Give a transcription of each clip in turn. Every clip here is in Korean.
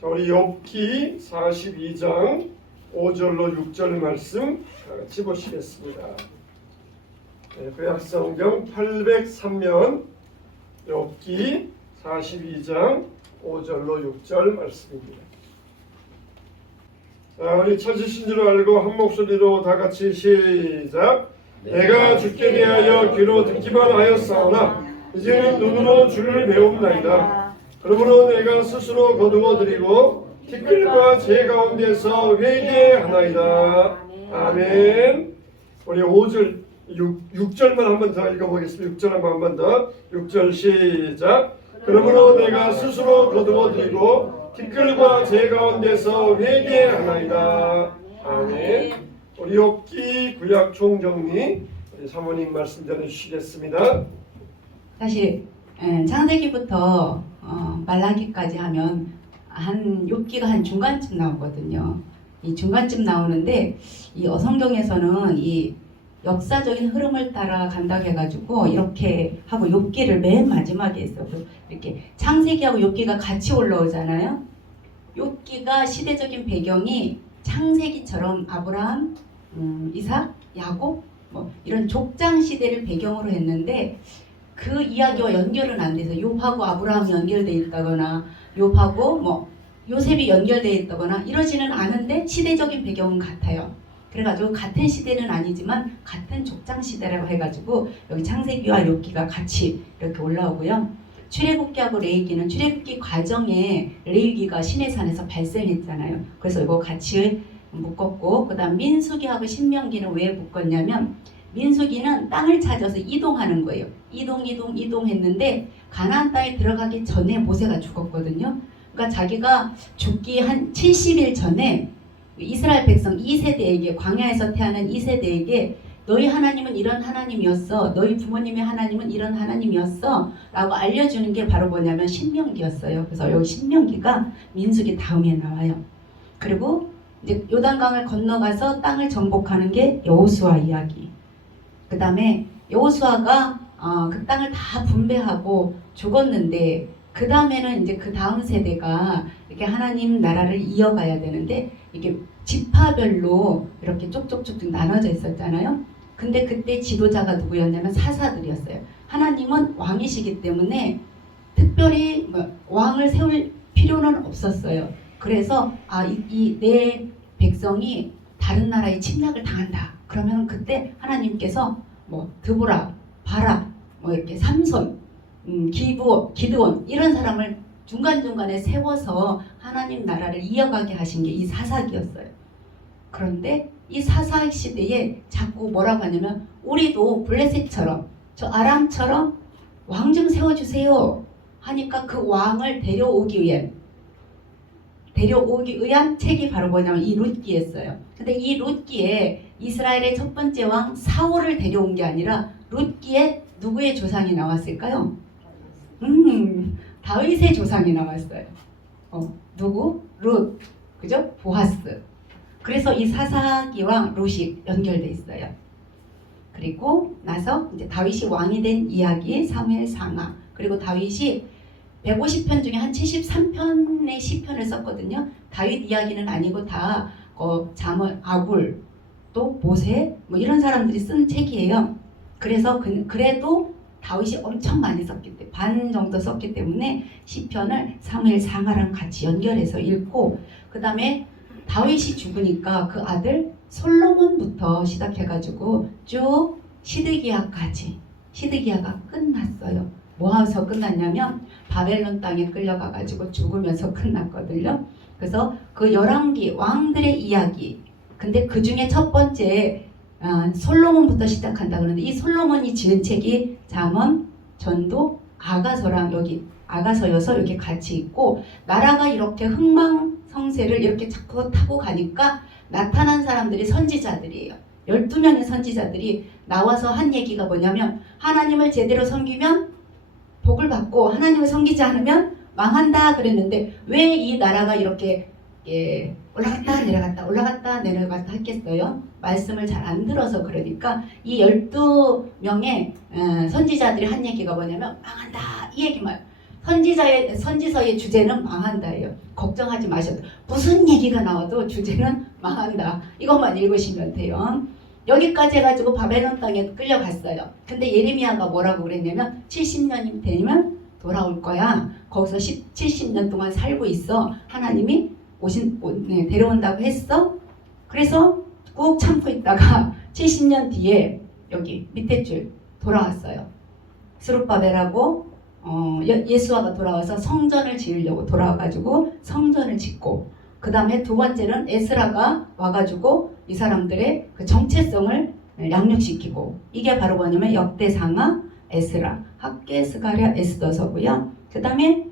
자, 우리 욥기 42장 5절로 6절 말씀 같이 보시겠습니다. 네, 구약성경 803면 욥기 42장 5절로 6절 말씀입니다. 자, 우리 찾으신 줄 알고 한 목소리로 다 같이 시작. 내가 주께 대하여 귀로 듣기만 하였사오나 이제는 눈으로 주를 배웁나이다. 그러므로 내가 스스로 거두어 드리고 티끌과 제 가운데서 회개하나이다. 아멘. 우리 5절 6절만 한 번 더 읽어보겠습니다. 6절 한 번 더. 6절 시작. 그러므로 내가 스스로 거두어 드리고 티끌과 제 가운데서 회개하나이다. 아멘. 우리 욥기 구약 총정리 우리 사모님 말씀 전해주시겠습니다. 사실 창세기부터 말라기까지 하면 한 욥기가 한 중간쯤 나오거든요. 이 중간쯤 나오는데 이 어성경에서는 이 역사적인 흐름을 따라 간다고 해가지고 이렇게 하고 욥기를 맨 마지막에 했어요. 이렇게 창세기하고 욥기가 같이 올라오잖아요. 욥기가 시대적인 배경이 창세기처럼 아브라함, 이삭, 야곱 뭐 이런 족장 시대를 배경으로 했는데 그 이야기와 연결은 안 돼서 욥하고 아브라함이 연결되어 있다거나 욥하고 뭐 요셉이 연결되어 있다거나 이러지는 않은데 시대적인 배경은 같아요. 그래가지고 같은 시대는 아니지만 같은 족장 시대라고 해가지고 여기 창세기와 욥기가 같이 이렇게 올라오고요. 출애굽기하고 레위기는 출애굽기 과정에 레위기가 시내산에서 발생했잖아요. 그래서 이거 같이 묶었고, 그 다음 민수기하고 신명기는 왜 묶었냐면 민수기는 땅을 찾아서 이동하는 거예요. 이동했는데 가나안 땅에 들어가기 전에 모세가 죽었거든요. 그러니까 자기가 죽기 한 70일 전에 이스라엘 백성 2세대에게, 광야에서 태어난 2세대에게 너희 하나님은 이런 하나님이었어, 너희 부모님의 하나님은 이런 하나님이었어 라고 알려주는 게 바로 뭐냐면 신명기였어요. 그래서 여기 신명기가 민수기 다음에 나와요. 그리고 이제 요단강을 건너가서 땅을 정복하는 게 여호수아 이야기. 그 다음에 여호수아가 그 땅을 다 분배하고 죽었는데 그 다음에는 이제 그 다음 세대가 이렇게 하나님 나라를 이어가야 되는데 이게 지파별로 이렇게 쪽쪽쪽쪽 나눠져 있었잖아요. 근데 그때 지도자가 누구였냐면 사사들이었어요. 하나님은 왕이시기 때문에 특별히 왕을 세울 필요는 없었어요. 그래서 내 백성이 다른 나라에 침략을 당한다. 그러면 그때 하나님께서 뭐 드보라, 바락, 뭐 이렇게 삼손, 기드온 이런 사람을 중간중간에 세워서 하나님 나라를 이어가게 하신 게 이 사사기였어요. 그런데 이 사사기 시대에 자꾸 뭐라고 하냐면 우리도 블레셋처럼 저 아람처럼 왕 좀 세워주세요 하니까 그 왕을 데려오기 위한 책이 바로 뭐냐면 이 룻기였어요. 근데 이 룻기에 이스라엘의 첫 번째 왕 사울을 데려온 게 아니라 룻기에 누구의 조상이 나왔을까요? 다윗의 조상이 나왔어요. 누구? 룻. 그죠? 보아스. 그래서 이 사사기와 룻이 연결돼 있어요. 그리고 나서 이제 다윗이 왕이 된 이야기 사무엘 상하. 그리고 다윗이 150편 중에 한 73편의 시편을 썼거든요. 다윗 이야기는 아니고 다 자문, 아굴, 또 모세 뭐 이런 사람들이 쓴 책이에요. 그래서 그래도 다윗이 엄청 많이 썼기 때문에 반 정도 썼기 때문에 시편을 사무엘 상하랑 같이 연결해서 읽고, 그 다음에 다윗이 죽으니까 그 아들 솔로몬부터 시작해가지고 쭉 시드기야까지 시드기야가 끝났어요. 뭐하면서 끝났냐면 바벨론 땅에 끌려가가지고 죽으면서 끝났거든요. 그래서 그 열왕기 왕들의 이야기, 근데 그 중에 첫 번째 솔로몬부터 시작한다 그러는데 이 솔로몬이 지은 책이 잠언, 전도, 아가서랑 여기 아가서여서 이렇게 같이 있고, 나라가 이렇게 흥망성쇠를 이렇게 자꾸 타고 가니까 나타난 사람들이 선지자들이에요. 12명의 선지자들이 나와서 한 얘기가 뭐냐면 하나님을 제대로 섬기면 복을 받고 하나님을 섬기지 않으면 망한다 그랬는데 왜 이 나라가 이렇게 올라갔다 내려갔다 했겠어요? 말씀을 잘 안 들어서 그러니까 이 12명의 선지자들이 한 얘기가 뭐냐면 망한다 이 얘기만. 선지서의 주제는 망한다예요. 걱정하지 마셔도 무슨 얘기가 나와도 주제는 망한다. 이것만 읽으시면 돼요. 여기까지 해가지고 바벨론 땅에 끌려갔어요. 근데 예레미야가 뭐라고 그랬냐면 70년이 되면 돌아올 거야. 거기서 70년 동안 살고 있어. 하나님이 데려온다고 했어. 그래서 꾹 참고 있다가 70년 뒤에 여기 밑에 줄 돌아왔어요. 스룹바벨하고 예수아가 돌아와서 성전을 지으려고 돌아와가지고 성전을 짓고, 그 다음에 두 번째는 에스라가 와가지고 이 사람들의 그 정체성을 양육시키고, 이게 바로 뭐냐면 역대상하, 에스라, 학개, 스가랴, 에스더서고요. 그 다음에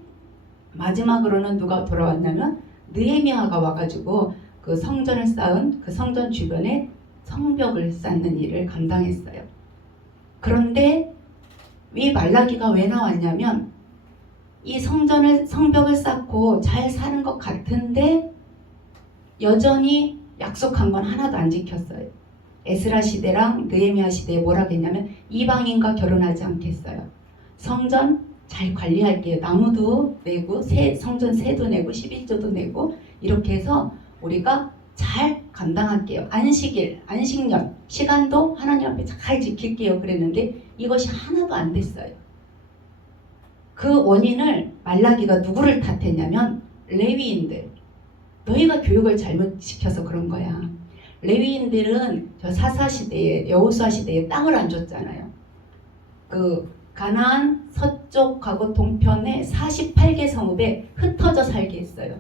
마지막으로는 누가 돌아왔냐면 느헤미야가 와가지고 그 성전을 쌓은 그 성전 주변에 성벽을 쌓는 일을 감당했어요. 그런데 이 말라기가 왜 나왔냐면 이 성벽을 쌓고 잘 사는 것 같은데 여전히 약속한 건 하나도 안 지켰어요. 에스라 시대랑 느헤미야 시대에 뭐라고 했냐면 이방인과 결혼하지 않겠어요. 성전 잘 관리할게요. 나무도 내고 성전 세도 내고 11조도 내고 이렇게 해서 우리가 잘 감당할게요. 안식일, 안식년, 시간도 하나님 앞에 잘 지킬게요. 그랬는데 이것이 하나도 안 됐어요. 그 원인을 말라기가 누구를 탓했냐면 레위인들. 너희가 교육을 잘못 시켜서 그런 거야. 레위인들은 저 사사시대에 여호수아 시대에 땅을 안 줬잖아요. 그 가나안 서쪽하고 동편에 48개 성읍에 흩어져 살게 했어요.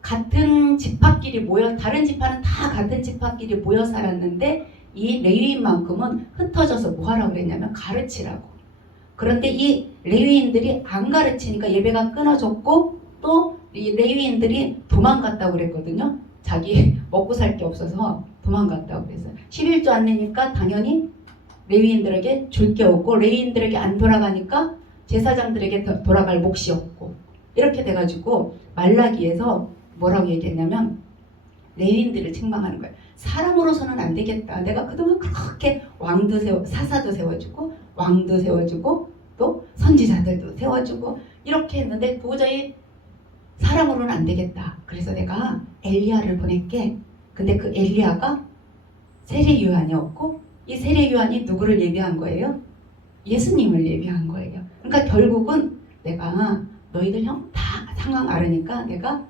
같은 지파끼리 모여, 다른 지파는 다 같은 지파끼리 모여 살았는데 이 레위인만큼은 흩어져서 뭐 하라고 그랬냐면 가르치라고. 그런데 이 레위인들이 안 가르치니까 예배가 끊어졌고 또 이 레위인들이 도망갔다고 그랬거든요. 자기 먹고 살 게 없어서 도망갔다고 그랬어요. 11조 안 내니까 당연히 레위인들에게 줄 게 없고 레위인들에게 안 돌아가니까 제사장들에게 돌아갈 몫이 없고 이렇게 돼가지고 말라기에서 뭐라고 얘기했냐면 레위인들을 책망하는 거예요. 사람으로서는 안 되겠다. 내가 그동안 그렇게 사사도 세워주고 왕도 세워주고 또 선지자들도 세워주고 이렇게 했는데 도저히 사람으로는 안 되겠다. 그래서 내가 엘리야를 보낼게. 근데 그 엘리야가 세례 요한이었고 이 세례 요한이 누구를 예비한 거예요? 예수님을 예비한 거예요. 그러니까 결국은 내가 너희들 다 상황 알으니까 내가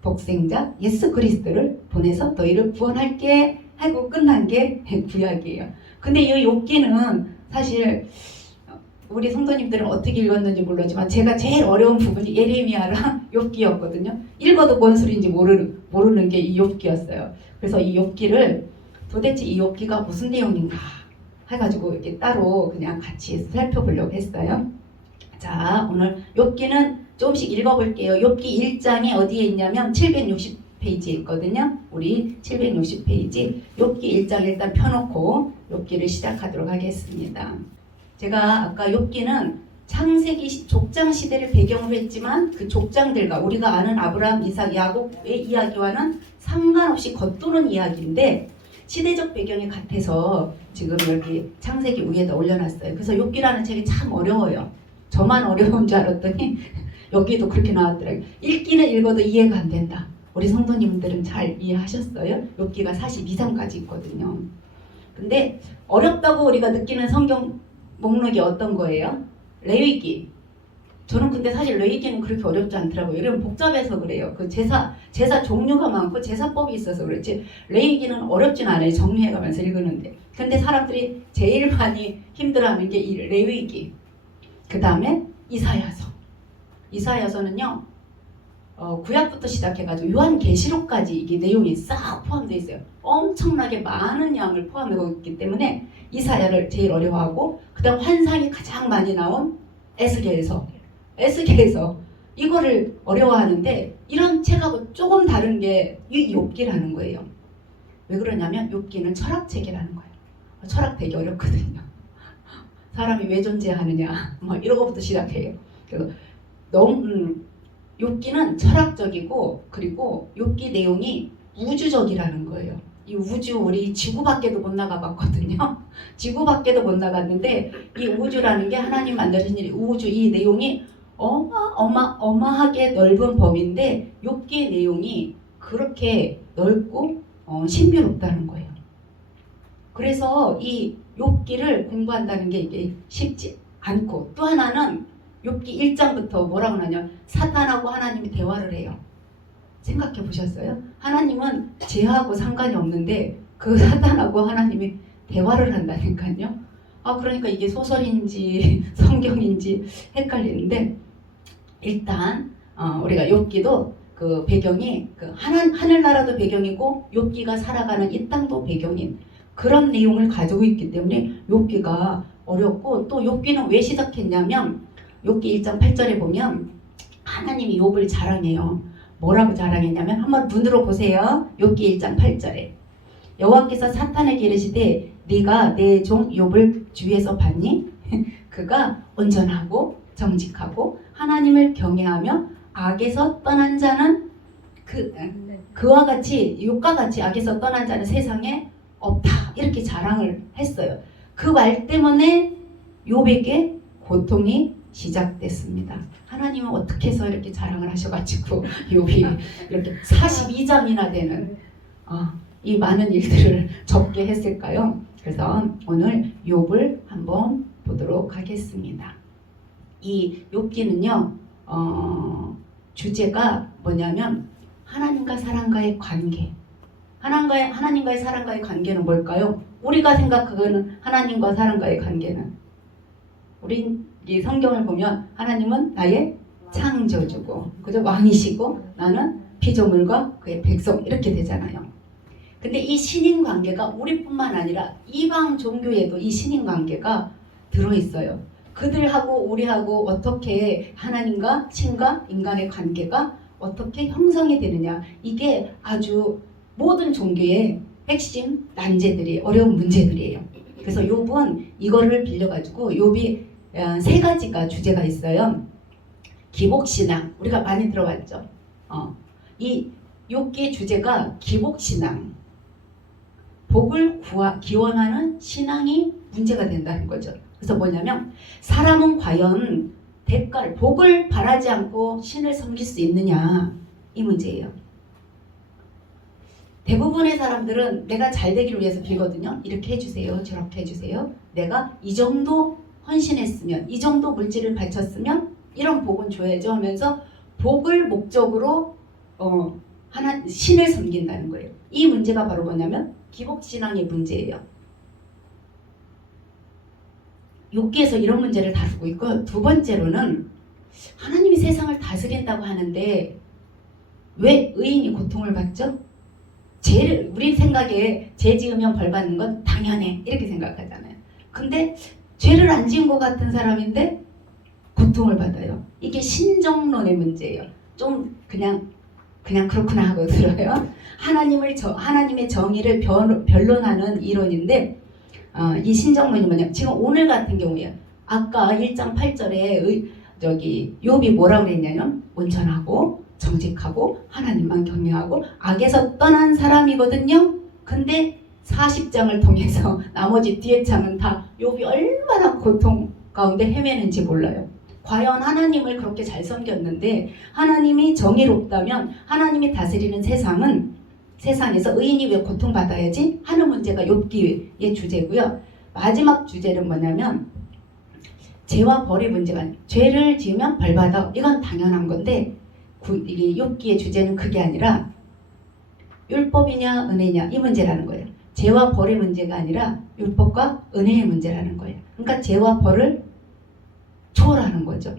독생자 예수 그리스도를 보내서 너희를 구원할게 하고 끝난 게 구약이에요. 근데 이 욥기는 사실 우리 성도님들은 어떻게 읽었는지 모르지만 제가 제일 어려운 부분이 예레미야랑 욥기였거든요. 읽어도 뭔 소리인지 모르는 게 이 욥기였어요. 그래서 이 욥기를 도대체 이 욥기가 무슨 내용인가 해가지고 이렇게 따로 그냥 같이 살펴보려고 했어요. 자, 오늘 욥기는 조금씩 읽어볼게요. 욥기 1장이 어디에 있냐면 760페이지에 있거든요. 우리 760페이지 욥기 1장 일단 펴놓고 욥기를 시작하도록 하겠습니다. 제가 아까 욥기는 창세기 족장 시대를 배경으로 했지만 그 족장들과 우리가 아는 아브라함, 이삭, 야곱의 이야기와는 상관없이 겉도는 이야기인데 시대적 배경이 같아서 지금 여기 창세기 위에다 올려놨어요. 그래서 욥기라는 책이 참 어려워요. 저만 어려운 줄 알았더니 여기도 그렇게 나왔더라고요. 읽기는 읽어도 이해가 안 된다. 우리 성도님들은 잘 이해하셨어요? 욥기가 42장까지 있거든요. 근데 어렵다고 우리가 느끼는 성경 목록이 어떤 거예요? 레위기. 저는 근데 사실 레위기는 그렇게 어렵지 않더라고요. 이러면 복잡해서 그래요. 그 제사 종류가 많고 제사법이 있어서 그렇지 레위기는 어렵진 않아요. 정리해가면서 읽는데. 근데 사람들이 제일 많이 힘들어하는 게 이 레위기. 그 다음에 이사야서. 이사야서는요. 구약부터 시작해가지고 요한계시록까지 이게 내용이 싹 포함되어 있어요. 엄청나게 많은 양을 포함하고 있기 때문에 이사야를 제일 어려워하고 그 다음 환상이 가장 많이 나온 에스겔서 이거를 어려워하는데 이런 책하고 조금 다른 게 이 욥기라는 거예요. 왜 그러냐면 욥기는 철학책이라는 거예요. 철학 되게 어렵거든요. 사람이 왜 존재하느냐 뭐 이런 것부터 시작해요. 그래서 너무 욥기는 철학적이고 그리고 욥기 내용이 우주적이라는 거예요. 이 우주 우리 지구 밖에도 못 나가봤거든요. 지구 밖에도 못 나갔는데 이 우주라는 게 하나님 만드신 일 우주 이 내용이 어마하게 넓은 범위인데 욥기의 내용이 그렇게 넓고 신비롭다는 거예요. 그래서 이 욥기를 공부한다는 게 이게 쉽지 않고, 또 하나는 욥기 1장부터 뭐라고 하냐, 사탄하고 하나님이 대화를 해요. 생각해 보셨어요? 하나님은 죄하고 상관이 없는데 그 사탄하고 하나님이 대화를 한다니까요. 그러니까 이게 소설인지 성경인지 헷갈리는데, 일단 우리가 욥기도 그 배경이 그 하늘나라도 배경이고 욥기가 살아가는 이 땅도 배경인 그런 내용을 가지고 있기 때문에 욥기가 어렵고, 또 욥기는 왜 시작했냐면 욥기 1장 8절에 보면 하나님이 욥을 자랑해요. 뭐라고 자랑했냐면 한번 눈으로 보세요. 욥기 1장 8절에 여호와께서 사탄에게 이르시되 네가 내 종 욥을 주위에서 봤니? 그가 온전하고 정직하고 하나님을 경외하며 악에서 떠난 자는 그와 같이 욥과 같이 악에서 떠난 자는 세상에 없다, 이렇게 자랑을 했어요. 그 말 때문에 욥에게 고통이 시작됐습니다. 하나님은 어떻게 해서 이렇게 자랑을 하셔가지고 욥이 이렇게 42장이나 되는 이 많은 일들을 적게 했을까요? 그래서 오늘 욥을 한번 보도록 하겠습니다. 이 욥기는요, 주제가 뭐냐면 하나님과 사람과의 관계. 하나님과의 사람과의 관계는 뭘까요? 우리가 생각하는 하나님과 사람과의 관계는, 우리 이 성경을 보면 하나님은 나의 창조주고, 그죠? 왕이시고 나는 피조물과 그의 백성, 이렇게 되잖아요. 근데 이 신인 관계가 우리뿐만 아니라 이방 종교에도 이 신인 관계가 들어있어요. 그들하고 우리하고 어떻게 하나님과 신과 인간의 관계가 어떻게 형성이 되느냐, 이게 아주 모든 종교의 핵심 난제들이, 어려운 문제들이에요. 그래서 욥은 이거를 빌려가지고, 욥이 세 가지가 주제가 있어요. 기복신앙, 우리가 많이 들어봤죠. 이 욥기의 주제가 기복신앙, 복을 기원하는 신앙이 문제가 된다는 거죠. 그래서 뭐냐면 사람은 과연 복을 바라지 않고 신을 섬길 수 있느냐, 이 문제예요. 대부분의 사람들은 내가 잘 되기를 위해서 빌거든요. 이렇게 해주세요, 저렇게 해주세요. 내가 이 정도 헌신했으면, 이 정도 물질을 바쳤으면 이런 복은 줘야죠 하면서 복을 목적으로 신을 섬긴다는 거예요. 이 문제가 바로 뭐냐면 기복신앙의 문제예요. 욥기에서 이런 문제를 다루고 있고, 두 번째로는 하나님이 세상을 다스린다고 하는데 왜 의인이 고통을 받죠? 우리 생각에 죄 지으면 벌 받는 건 당연해, 이렇게 생각하잖아요. 근데 죄를 안 지은 것 같은 사람인데 고통을 받아요. 이게 신정론의 문제예요. 좀 그냥 그렇구나 하고 들어요. 하나님의 정의를 변론하는 이론인데, 이 신정론이 뭐냐, 지금 오늘 같은 경우에 아까 1장 8절에 욥이 뭐라고 그랬냐면 온전하고 정직하고 하나님만 경외하고 악에서 떠난 사람이거든요. 근데 40장을 통해서 나머지 뒤에 장은 다 욥이 얼마나 고통 가운데 헤매는지 몰라요. 과연 하나님을 그렇게 잘 섬겼는데, 하나님이 정의롭다면 하나님이 다스리는 세상에서 의인이 왜 고통받아야지 하는 문제가 욥기의 주제고요. 마지막 주제는 뭐냐면 죄와 벌의 문제가 아니에요. 죄를 지으면 벌받아, 이건 당연한 건데, 이 욥기의 주제는 그게 아니라 율법이냐 은혜냐, 이 문제라는 거예요. 죄와 벌의 문제가 아니라 율법과 은혜의 문제라는 거예요. 그러니까 죄와 벌을 초월하는 거죠.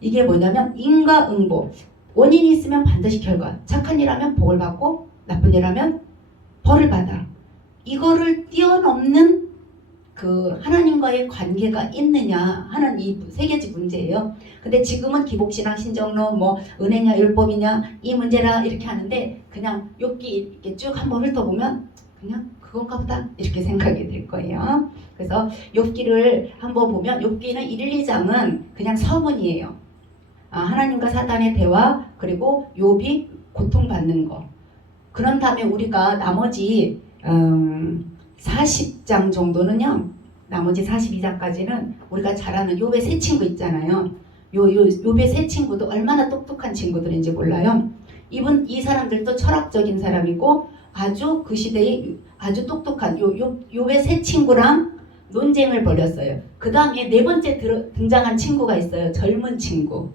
이게 뭐냐면 인과응보, 원인이 있으면 반드시 결과, 착한 일 하면 복을 받고 나쁜 일 하면 벌을 받아. 이거를 뛰어넘는 그 하나님과의 관계가 있느냐 하는 이 세 가지 문제예요. 근데 지금은 기복신앙, 신정론, 뭐 은혜냐 율법이냐 이 문제라 이렇게 하는데, 그냥 욥기 이렇게 쭉 한번 훑어보면 그냥 그건가 보다, 이렇게 생각이 들 거예요. 그래서 욥기를 한번 보면 욥기는 1, 2장은 그냥 서문이에요. 하나님과 사단의 대화, 그리고 욥이 고통받는 거. 그런 다음에 우리가 나머지 40장 정도는요, 나머지 42장까지는 우리가 잘 아는 욥의 세 친구 있잖아요. 요배 세 친구도 얼마나 똑똑한 친구들인지 몰라요. 이 사람들도 철학적인 사람이고 아주 그 시대에 아주 똑똑한 요배 세 친구랑 논쟁을 벌였어요. 그 다음에 네 번째 등장한 친구가 있어요. 젊은 친구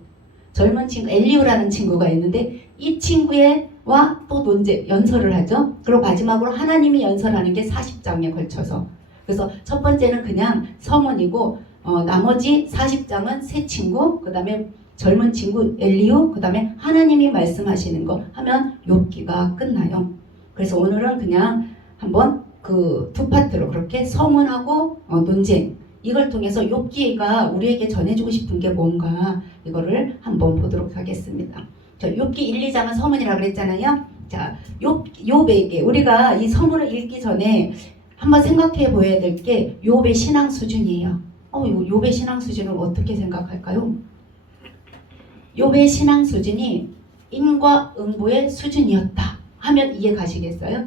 엘리우라는 친구가 있는데 이 친구와 또 연설을 하죠. 그리고 마지막으로 하나님이 연설하는 게 40장에 걸쳐서. 그래서 첫 번째는 그냥 서문이고 나머지 40장은 세 친구, 그 다음에 젊은 친구 엘리우, 그 다음에 하나님이 말씀하시는 거 하면 욥기가 끝나요. 그래서 오늘은 그냥 한번 그 두 파트로 그렇게 서문하고 논쟁 이걸 통해서 욥기가 우리에게 전해주고 싶은 게 뭔가 이거를 한번 보도록 하겠습니다. 자, 욥기 1, 2장은 서문이라고 그랬잖아요. 자, 욥에게 우리가 이 서문을 읽기 전에 한번 생각해 보아야 될 게 욥의 신앙 수준이에요. 욥의 신앙 수준을 어떻게 생각할까요? 욥의 신앙 수준이 인과응보의 수준이었다 하면 이해 가시겠어요?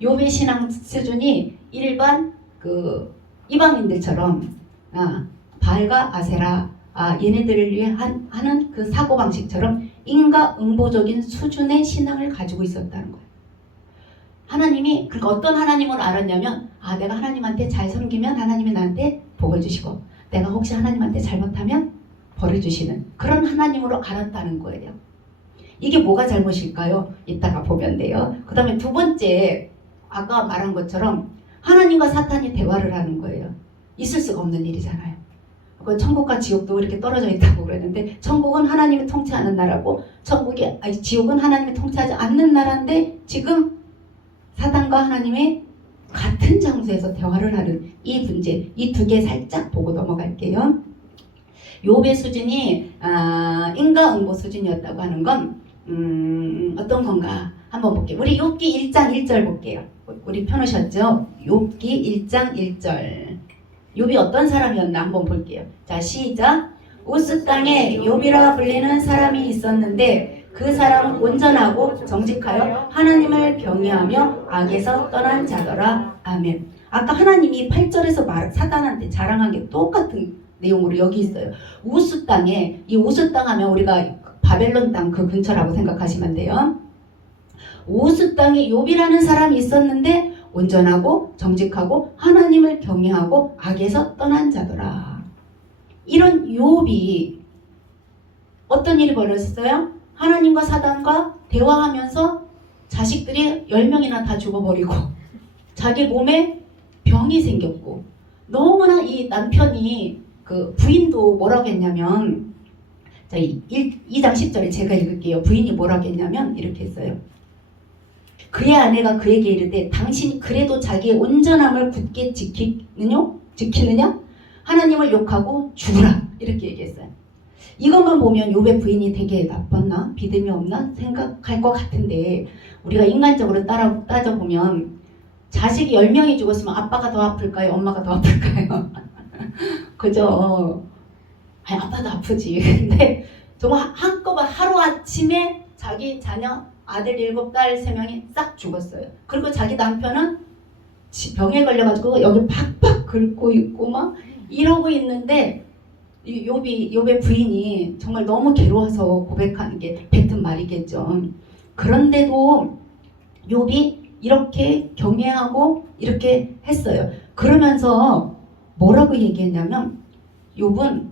욥의 신앙 수준이 일반 그 이방인들처럼 바알과 아세라 얘네들을 위해 하는 그 사고방식처럼 인과응보적인 수준의 신앙을 가지고 있었다는 거예요. 하나님이 그러니까 어떤 하나님을 알았냐면 내가 하나님한테 잘 섬기면 하나님이 나한테 복을 주시고 내가 혹시 하나님한테 잘못하면 벌을 주시는 그런 하나님으로 알았다는 거예요. 이게 뭐가 잘못일까요? 이따가 보면 돼요. 그 다음에 두 번째 아까 말한 것처럼 하나님과 사탄이 대화를 하는 거예요. 있을 수가 없는 일이잖아요. 그 천국과 지옥도 이렇게 떨어져 있다고 그랬는데 천국은 하나님이 통치하는 나라고 지옥은 하나님이 통치하지 않는 나라인데 지금 사탄과 하나님의 같은 장소에서 대화를 하는 이 문제, 이 두 개 살짝 보고 넘어갈게요. 욥의 수준이 인과응보 수준이었다고 하는 건 어떤 건가 한번 볼게요. 우리 욥기 1장 1절 볼게요. 우리 펴놓으셨죠? 욥기 1장 1절. 욥이 어떤 사람이었나 한번 볼게요. 자, 시작. 우스 땅에 욥이라 불리는 사람이 있었는데 그 사람은 온전하고 정직하여 하나님을 경외하며 악에서 떠난 자더라. 아멘. 아까 하나님이 8절에서 사단한테 자랑한 게 똑같은 내용으로 여기 있어요. 우스 땅에, 이 우스 땅 하면 우리가 바벨론 땅 그 근처라고 생각하시면 돼요. 우스 땅에 욥이라는 사람이 있었는데 온전하고 정직하고 하나님을 경외하고 악에서 떠난 자더라. 이런 욥이 어떤 일이 벌어졌어요? 하나님과 사단과 대화하면서 자식들이 10명이나 다 죽어버리고 자기 몸에 병이 생겼고 너무나 이 남편이 그 부인도 뭐라고 했냐면 자, 2장 10절에 제가 읽을게요. 부인이 뭐라고 했냐면 이렇게 했어요. 그의 아내가 그에게 이르되 당신이 그래도 자기의 온전함을 굳게 지키느냐? 하나님을 욕하고 죽으라 이렇게 얘기했어요. 이것만 보면 욥의 부인이 되게 나빴나? 믿음이 없나? 생각할 것 같은데 우리가 인간적으로 따져보면 자식이 10명이 죽었으면 아빠가 더 아플까요? 엄마가 더 아플까요? 그죠? 아니 아빠도 아프지. 근데 정말 한꺼번에 하루아침에 자기 자녀 아들 7딸 3명이 싹 죽었어요. 그리고 자기 남편은 병에 걸려가지고 여기 팍팍 긁고 있고 막 이러고 있는데 욥의 부인이 정말 너무 괴로워서 고백하는 게 뱉은 말이겠죠. 그런데도 욥이 이렇게 경외하고 이렇게 했어요. 그러면서 뭐라고 얘기했냐면 욥은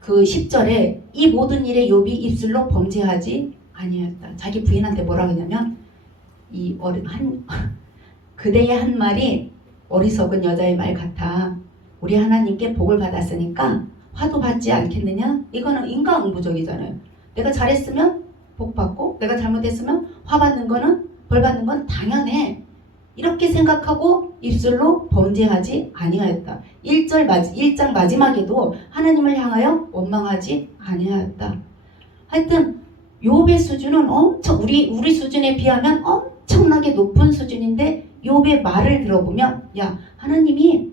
그 10절에 이 모든 일에 욥이 입술로 범죄하지 아니었다. 자기 부인한테 뭐라고 했냐면 그대의 한 말이 어리석은 여자의 말 같아. 우리 하나님께 복을 받았으니까 화도 받지 않겠느냐? 이거는 인과응보적이잖아요. 내가 잘했으면 복 받고 내가 잘못했으면 화 받는 거는 벌 받는 건 당연해. 이렇게 생각하고 입술로 범죄하지 아니하였다. 1장 마지막에도 하나님을 향하여 원망하지 아니하였다. 하여튼 욥의 수준은 엄청 우리 수준에 비하면 엄청나게 높은 수준인데 욥의 말을 들어보면 야 하나님이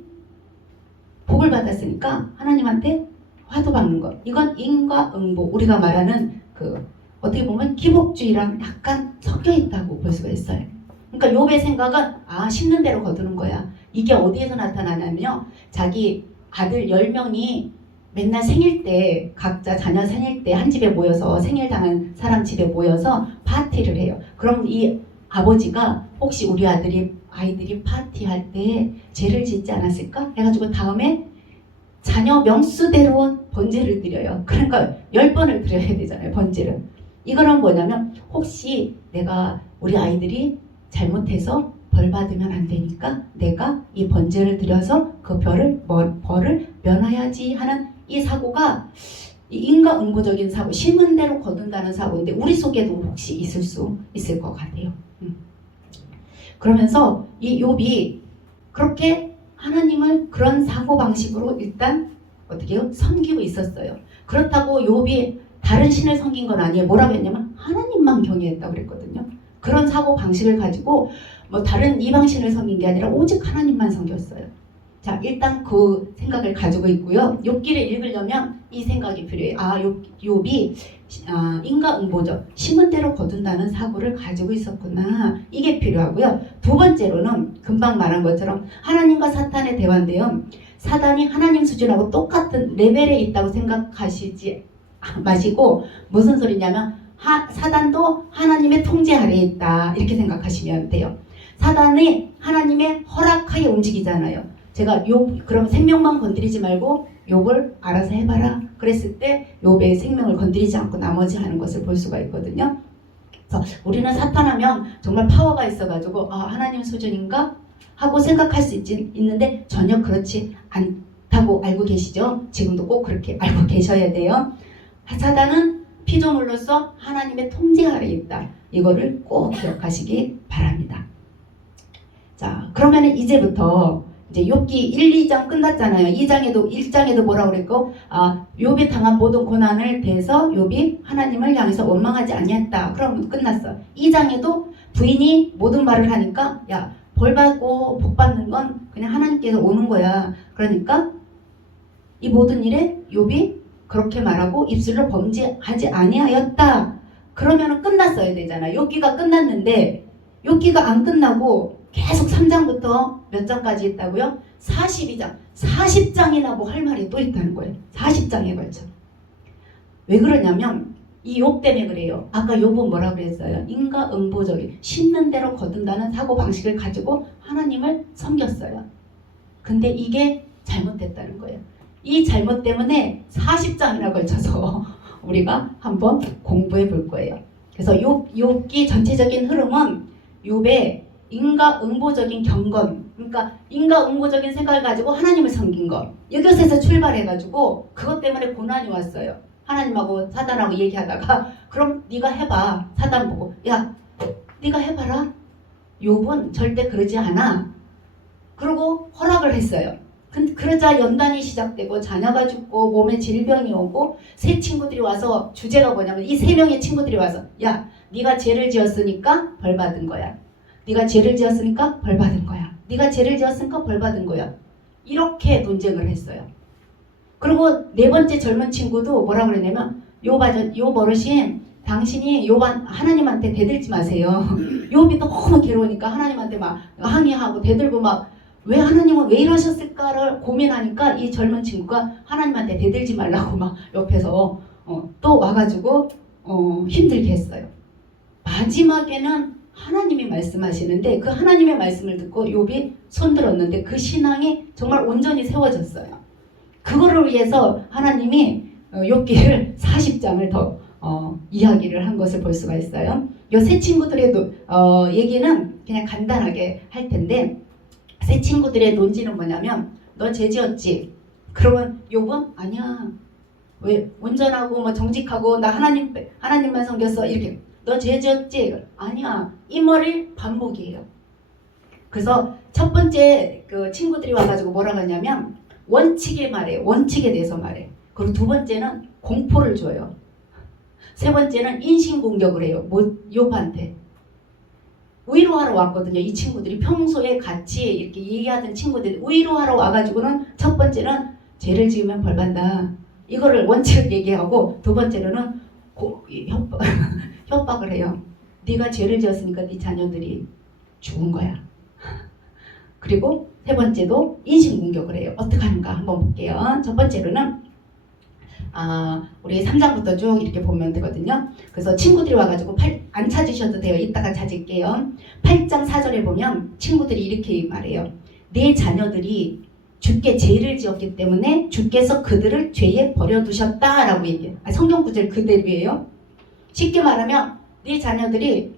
복을 받았으니까 하나님한테 화도 받는 것 이건 인과응보 우리가 말하는 그 어떻게 보면 기복주의랑 약간 섞여 있다고 볼 수가 있어요. 그러니까 욥의 생각은 심는 대로 거두는 거야. 이게 어디에서 나타나냐면요. 자기 아들 10명이 맨날 생일 때 각자 자녀 생일 때 한 집에 모여서 생일 당한 사람 집에 모여서 파티를 해요. 그럼 이 아버지가 혹시 우리 아이들이 파티할 때 죄를 짓지 않았을까? 해가지고 다음에 자녀 명수대로 번제를 드려요. 그러니까 10번을 드려야 되잖아요. 번제를. 이거는 뭐냐면 혹시 내가 우리 아이들이 잘못해서 벌 받으면 안 되니까 내가 이 번제를 드려서 그 벌을 면하야지 하는 이 사고가 이 인과응보적인 사고, 심은 대로 거둔다는 사고인데 우리 속에도 혹시 있을 수 있을 것 같아요. 그러면서 이 욥이 그렇게 하나님을 그런 사고 방식으로 일단 어떻게 해요? 섬기고 있었어요. 그렇다고 욥이 다른 신을 섬긴 건 아니에요. 뭐라고 했냐면 하나님만 경외했다고 그랬거든요. 그런 사고 방식을 가지고 뭐 다른 이방신을 섬긴 게 아니라 오직 하나님만 섬겼어요. 자, 일단 그 생각을 가지고 있고요. 욥기를 읽으려면 이 생각이 필요해요. 욥이 인과응보적, 심은 대로 거둔다는 사고를 가지고 있었구나. 이게 필요하고요. 두 번째로는 금방 말한 것처럼 하나님과 사탄의 대화인데요. 사단이 하나님 수준하고 똑같은 레벨에 있다고 생각하시지 마시고 무슨 소리냐면 사단도 하나님의 통제 아래에 있다. 이렇게 생각하시면 돼요. 사단이 하나님의 허락하에 움직이잖아요. 제가 그럼 생명만 건드리지 말고 욥을 알아서 해봐라. 그랬을 때 욥의 생명을 건드리지 않고 나머지 하는 것을 볼 수가 있거든요. 그래서 우리는 사탄하면 정말 파워가 있어가지고 하나님 수준인가? 하고 생각할 수 있는데 전혀 그렇지 않다고 알고 계시죠? 지금도 꼭 그렇게 알고 계셔야 돼요. 사단은 피조물로서 하나님의 통제 아래에 있다. 이거를 꼭 기억하시기 바랍니다. 자, 그러면은 이제부터 이제 욥기 1, 2장 끝났잖아요. 1장에도 뭐라고 그랬고 욥이 당한 모든 고난을 대해서 욥이 하나님을 향해서 원망하지 아니했다. 그럼 끝났어. 2장에도 부인이 모든 말을 하니까 야, 벌 받고 복 받는 건 그냥 하나님께서 오는 거야. 그러니까 이 모든 일에 욥이 그렇게 말하고 입술로 범죄하지 아니하였다. 그러면은 끝났어야 되잖아. 욥기가 끝났는데 욥기가 안 끝나고 계속 3장부터 몇 장까지 있다고요? 42장, 40장이나 뭐 할 말이 또 있다는 거예요. 40장에 걸쳐. 왜 그러냐면 이 욥 때문에 그래요. 아까 욥은 뭐라 그랬어요? 인과응보적인 심는 대로 거둔다는 사고 방식을 가지고 하나님을 섬겼어요. 근데 이게 잘못됐다는 거예요. 이 잘못 때문에 40장이나 걸쳐서 우리가 한번 공부해 볼 거예요. 그래서 욥기 전체적인 흐름은 욥의 인과응보적인 경건, 그러니까 인과응보적인 생각을 가지고 하나님을 섬긴 것, 이것에서 출발해가지고 그것 때문에 고난이 왔어요. 하나님하고 사단하고 얘기하다가 그럼 네가 해봐. 사단 보고 야 네가 해봐라. 욥은 절대 그러지 않아. 그러고 허락을 했어요. 그러자 연단이 시작되고 자녀가 죽고 몸에 질병이 오고 새 친구들이 와서 주제가 뭐냐면 이 세 명의 친구들이 와서 야 네가 죄를 지었으니까 벌 받은 거야. 네가 죄를 지었으니까 벌 받은 거야. 네가 죄를 지었으니까 벌 받은 거야. 이렇게 논쟁을 했어요. 그리고 네 번째 젊은 친구도 뭐라고 그랬냐면 요 버릇이 당신이 하나님한테 대들지 마세요. 욥이 너무 괴로우니까 하나님한테 막 항의하고 대들고 막 왜 하나님은 왜 이러셨을까를 고민하니까 이 젊은 친구가 하나님한테 대들지 말라고 막 옆에서 또 와가지고 힘들게 했어요. 마지막에는 하나님이 말씀하시는데 그 하나님의 말씀을 듣고 욥이 손들었는데 그 신앙이 정말 온전히 세워졌어요. 그거를 위해서 하나님이 욥기를 40장을 더 이야기를 한 것을 볼 수가 있어요. 요 세 친구들의 얘기는 그냥 간단하게 할 텐데 세 친구들의 논지는 뭐냐면 너 죄 지었지? 그러면 욥은 아니야. 왜 온전하고 뭐 정직하고 나 하나님만 섬겼어 이렇게 너 죄 지었지? 아니야. 이 말이 반복이에요. 그래서 첫 번째 그 친구들이 와가지고 뭐라고 하냐면 원칙에 말해. 원칙에 대해서 말해. 그리고 두 번째는 공포를 줘요. 세 번째는 인신공격을 해요. 욥한테. 위로하러 왔거든요. 이 친구들이 평소에 같이 이렇게 얘기하던 친구들이 위로하러 와가지고는 첫 번째는 죄를 지으면 벌받는다. 이거를 원칙을 얘기하고 두 번째로는 협박을 해요. 네가 죄를 지었으니까 네 자녀들이 죽은 거야. 그리고 세 번째도 인신공격을 해요. 어떻게 하는가 한번 볼게요. 첫 번째로는 우리 3장부터 쭉 이렇게 보면 되거든요. 그래서 친구들이 와가지고 안 찾으셔도 돼요. 이따가 찾을게요. 8장 4절에 보면 친구들이 이렇게 말해요. 내 자녀들이 주께 죄를 지었기 때문에 주께서 그들을 죄에 버려두셨다라고 얘기해요. 성경 구절 그대로예요. 쉽게 말하면 네 자녀들이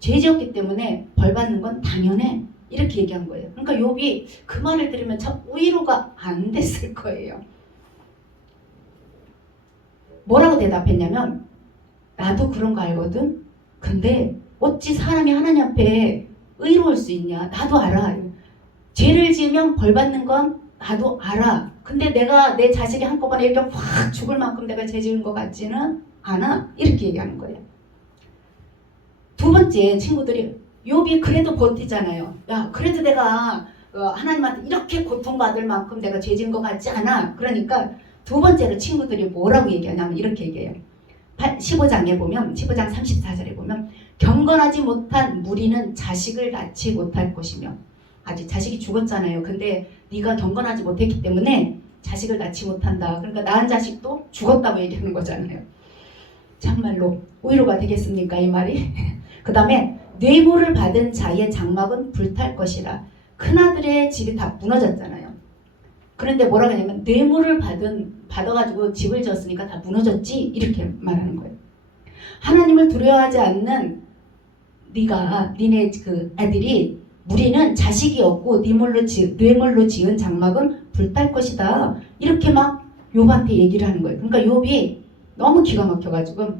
죄 지었기 때문에 벌 받는 건 당연해. 이렇게 얘기한 거예요. 그러니까 욥이 그 말을 들으면 참 위로가 안 됐을 거예요. 뭐라고 대답했냐면 나도 그런 거 알거든. 근데 어찌 사람이 하나님 앞에 의로울 수 있냐. 나도 알아. 죄를 지으면 벌 받는 건 나도 알아. 근데 내가 내 자식이 한꺼번에 이렇게 확 죽을 만큼 내가 죄 지은 것 같지는 않아. 이렇게 얘기하는 거예요. 두 번째 친구들이 욥이 그래도 버티잖아요. 야 그래도 내가 하나님한테 이렇게 고통받을 만큼 내가 죄 지은 것 같지 않아. 그러니까 두 번째로 친구들이 뭐라고 얘기하냐면 이렇게 얘기해요. 15장에 보면 15장 34절에 보면 경건하지 못한 무리는 자식을 낳지 못할 것이며 아직 자식이 죽었잖아요. 근데 네가 경건하지 못했기 때문에 자식을 낳지 못한다. 그러니까 낳은 자식도 죽었다고 얘기하는 거잖아요. 참말로 위로가 되겠습니까 이 말이? 그 다음에 뇌물을 받은 자의 장막은 불탈 것이라. 큰아들의 집이 다 무너졌잖아요. 그런데 뭐라고 하냐면 뇌물을 받아가지고 집을 지었으니까 다 무너졌지 이렇게 말하는 거예요. 하나님을 두려워하지 않는 니네 그 아들이 무리는 자식이 없고 뇌물로 지은 장막은 불탈 것이다. 이렇게 막 욥한테 얘기를 하는 거예요. 그러니까 욥이 너무 기가 막혀가지고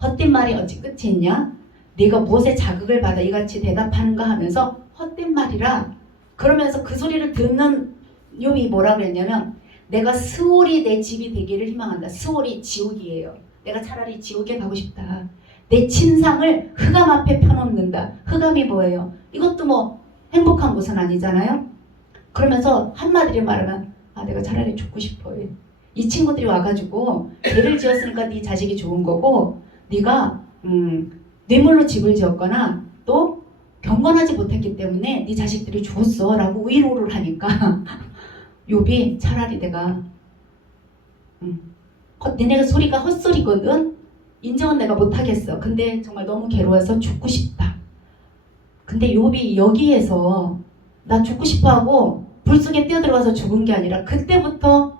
헛된 말이 어찌 끝이 있냐? 네가 무엇에 자극을 받아 이같이 대답하는가 하면서 헛된 말이라. 그러면서 그 소리를 듣는 욥이 뭐라 그랬냐면 내가 스올이 내 집이 되기를 희망한다. 스올이 지옥이에요. 내가 차라리 지옥에 가고 싶다. 내 침상을 흑암 앞에 펴놓는다. 흑암이 뭐예요? 이것도 뭐 행복한 곳은 아니잖아요. 그러면서 한마디로 말하면 내가 차라리 죽고 싶어요. 이 친구들이 와가지고 죄를 지었으니까 네 자식이 좋은 거고 네가 뇌물로 집을 지었거나 또 경건하지 못했기 때문에 네 자식들이 죽었어 라고 위로를 하니까 욥이 차라리 내가 니네가 소리가 헛소리거든. 인정은 내가 못하겠어. 근데 정말 너무 괴로워서 죽고 싶다. 근데 욥이 여기에서 나 죽고 싶어하고 불 속에 뛰어들어가서 죽은 게 아니라 그때부터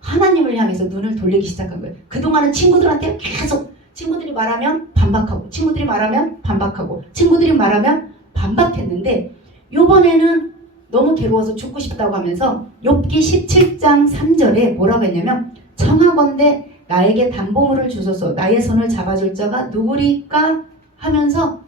하나님을 향해서 눈을 돌리기 시작한 거예요. 그동안은 친구들한테 계속 친구들이 말하면 반박하고 친구들이 말하면 반박하고 친구들이 말하면 반박했는데 요번에는 너무 괴로워서 죽고 싶다고 하면서 욥기 17장 3절에 뭐라고 했냐면 청하건대 나에게 담보물을 주소서 나의 손을 잡아줄 자가 누구리까 하면서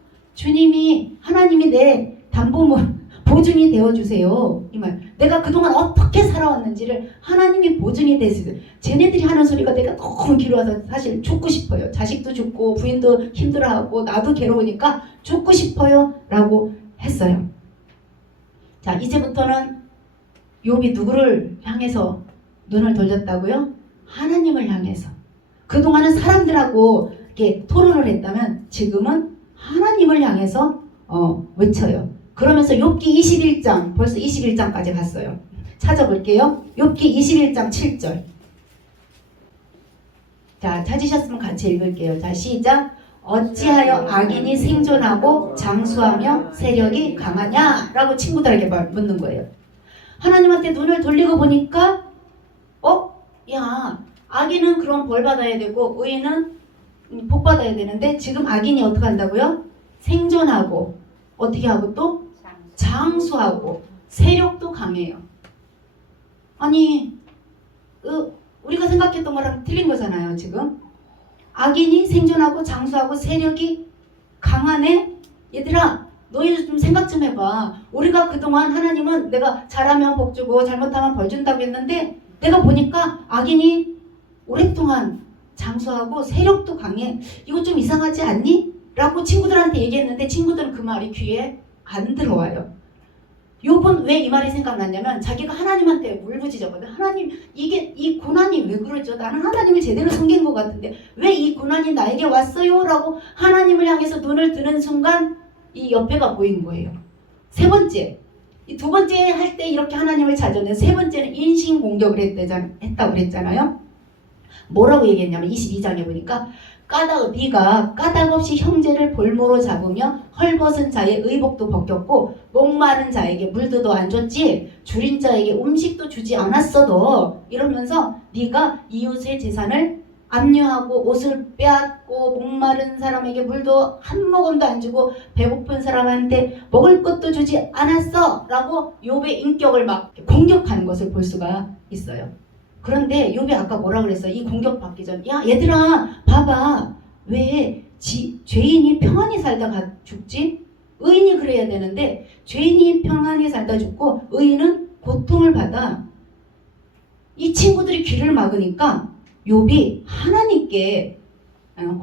하나님이 내 담보물 보증이 되어주세요. 이 말. 내가 그동안 어떻게 살아왔는지를 하나님이 보증이 되세요. 쟤네들이 하는 소리가 내가 너무 괴로워서 사실 죽고 싶어요. 자식도 죽고 부인도 힘들어하고 나도 괴로우니까 죽고 싶어요. 라고 했어요. 자, 이제부터는 욥이 누구를 향해서 눈을 돌렸다고요? 하나님을 향해서. 그동안은 사람들하고 이렇게 토론을 했다면 지금은 하나님을 향해서 외쳐요. 그러면서 욥기 21장, 벌써 21장까지 갔어요. 찾아볼게요. 욥기 21장 7절. 자, 찾으셨으면 같이 읽을게요. 자, 시작. 어찌하여 악인이 생존하고 장수하며 세력이 강하냐? 라고 친구들에게 묻는 거예요. 하나님한테 눈을 돌리고 보니까 야, 악인은 그럼 벌 받아야 되고 의인은 복 받아야 되는데 지금 악인이 어떻게 한다고요? 생존하고 어떻게 하고 또 장수하고 세력도 강해요. 아니 우리가 생각했던 거랑 틀린 거잖아요. 지금 악인이 생존하고 장수하고 세력이 강하네? 얘들아 너희 좀 생각 좀 해봐. 우리가 그동안 하나님은 내가 잘하면 복 주고 잘못하면 벌 준다고 했는데 내가 보니까 악인이 오랫동안 장수하고 세력도 강해. 이거 좀 이상하지 않니? 라고 친구들한테 얘기했는데 친구들은 그 말이 귀에 안 들어와요. 욥은 왜 이 말이 생각났냐면 자기가 하나님한테 울부짖었거든. 하나님 이 고난이 왜 그러죠? 나는 하나님을 제대로 섬긴 것 같은데 왜 이 고난이 나에게 왔어요? 라고 하나님을 향해서 눈을 드는 순간 이 옆에가 보인 거예요. 세 번째, 이 두 번째 할 때 이렇게 하나님을 찾았는데 세 번째는 인신공격을 했다고 그랬잖아요. 뭐라고 얘기했냐면 22장에 보니까 네가 까닭 없이 형제를 볼모로 잡으며 헐벗은 자의 의복도 벗겼고 목마른 자에게 물도 안 줬지 줄인 자에게 음식도 주지 않았어도 이러면서 네가 이웃의 재산을 압류하고 옷을 빼앗고 목마른 사람에게 물도 한 모금도 안 주고 배고픈 사람한테 먹을 것도 주지 않았어 라고 욥의 인격을 막 공격하는 것을 볼 수가 있어요. 그런데 욥이 아까 뭐라 그랬어요? 이 공격받기 전 야 얘들아 봐봐 왜 죄인이 평안히 살다가 죽지? 의인이 그래야 되는데 죄인이 평안히 살다 죽고 의인은 고통을 받아. 이 친구들이 귀를 막으니까 욥이 하나님께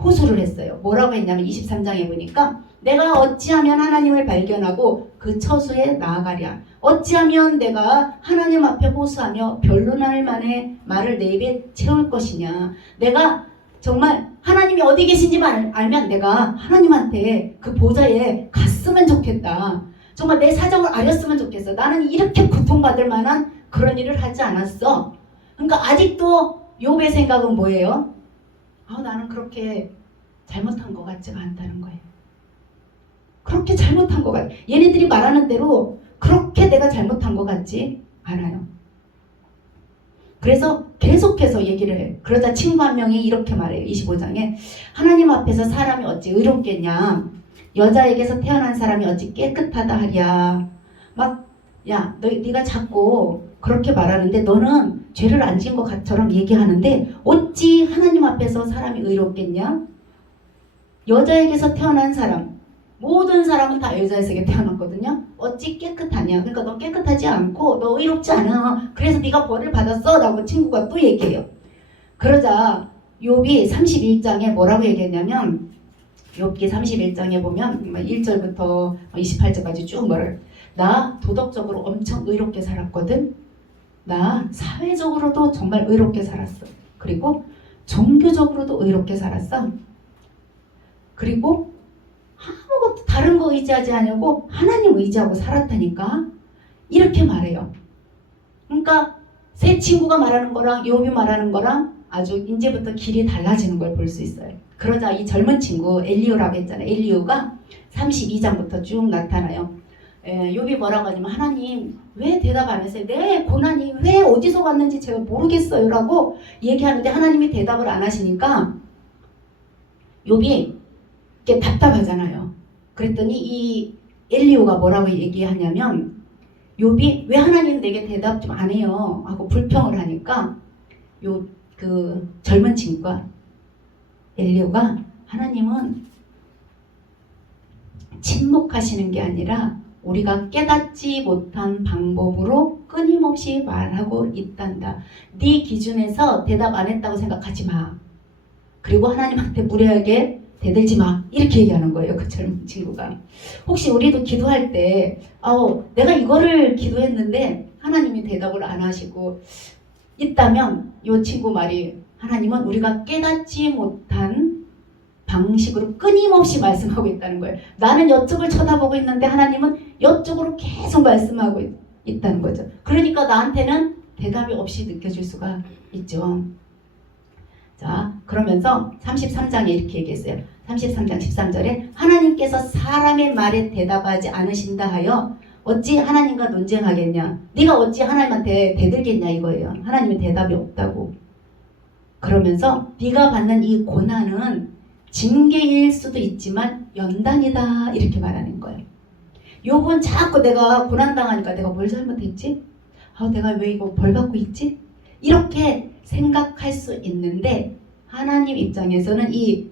호소를 했어요. 뭐라고 했냐면 23장에 보니까 내가 어찌하면 하나님을 발견하고 그 처소에 나아가랴. 어찌하면 내가 하나님 앞에 호소하며 변론할 만의 말을 내 입에 채울 것이냐. 내가 정말 하나님이 어디 계신지만 알면 내가 하나님한테 그 보좌에 갔으면 좋겠다. 정말 내 사정을 알렸으면 좋겠어. 나는 이렇게 고통받을 만한 그런 일을 하지 않았어. 그러니까 아직도 욥의 생각은 뭐예요? 나는 그렇게 잘못한 것 같지가 않다는 거예요. 그렇게 잘못한 것 같아. 얘네들이 말하는 대로 그렇게 내가 잘못한 것 같지 않아요. 그래서 계속해서 얘기를 해요. 그러자 친구 한 명이 이렇게 말해요. 25장에 하나님 앞에서 사람이 어찌 의롭겠냐. 여자에게서 태어난 사람이 어찌 깨끗하다 하랴. 네가 자꾸 그렇게 말하는데 너는 죄를 안 지은 것처럼 얘기하는데 어찌 하나님 앞에서 사람이 의롭겠냐? 여자에게서 태어난 사람, 모든 사람은 다 여자에게 태어났거든요. 어찌 깨끗하냐? 그러니까 너 깨끗하지 않고 너 의롭지 않아. 그래서 네가 벌을 받았어 라고 친구가 또 얘기해요. 그러자 욥이 31장에 뭐라고 얘기했냐면 욥기 31장에 보면 1절부터 28절까지 쭉 뭐를 나 도덕적으로 엄청 의롭게 살았거든. 나 사회적으로도 정말 의롭게 살았어. 그리고 종교적으로도 의롭게 살았어. 그리고 아무것도 다른 거 의지하지 않고 하나님 의지하고 살았다니까. 이렇게 말해요. 그러니까 세 친구가 말하는 거랑 욥이 말하는 거랑 아주 이제부터 길이 달라지는 걸 볼 수 있어요. 그러자 이 젊은 친구 엘리오라고 했잖아요. 엘리오가 32장부터 쭉 나타나요. 욥이 뭐라고 하냐면 하나님 왜 대답 안 했어요? 내 고난이 왜 어디서 왔는지 제가 모르겠어요 라고 얘기하는데 하나님이 대답을 안 하시니까 욥이 이렇게 답답하잖아요. 그랬더니 이 엘리오가 뭐라고 얘기하냐면 욥이 왜 하나님 내게 대답 좀 안 해요 하고 불평을 하니까 그 젊은 친구가 엘리오가 하나님은 침묵하시는 게 아니라 우리가 깨닫지 못한 방법으로 끊임없이 말하고 있단다. 네 기준에서 대답 안 했다고 생각하지 마. 그리고 하나님한테 무례하게 대들지 마. 이렇게 얘기하는 거예요. 그 젊은 친구가. 혹시 우리도 기도할 때 내가 이거를 기도했는데 하나님이 대답을 안 하시고 있다면 이 친구 말이 하나님은 우리가 깨닫지 못한 방식으로 끊임없이 말씀하고 있다는 거예요. 나는 이쪽을 쳐다보고 있는데 하나님은 이쪽으로 계속 말씀하고 있다는 거죠. 그러니까 나한테는 대답이 없이 느껴질 수가 있죠. 자, 그러면서 33장에 이렇게 얘기했어요. 33장 13절에 하나님께서 사람의 말에 대답하지 않으신다 하여 어찌 하나님과 논쟁하겠냐. 네가 어찌 하나님한테 대들겠냐 이거예요. 하나님의 대답이 없다고. 그러면서 네가 받는 이 고난은 징계일 수도 있지만 연단이다 이렇게 말하는 거예요. 욥은 자꾸 내가 고난당하니까 내가 뭘 잘못했지? 내가 왜 이거 벌 받고 있지? 이렇게 생각할 수 있는데 하나님 입장에서는 이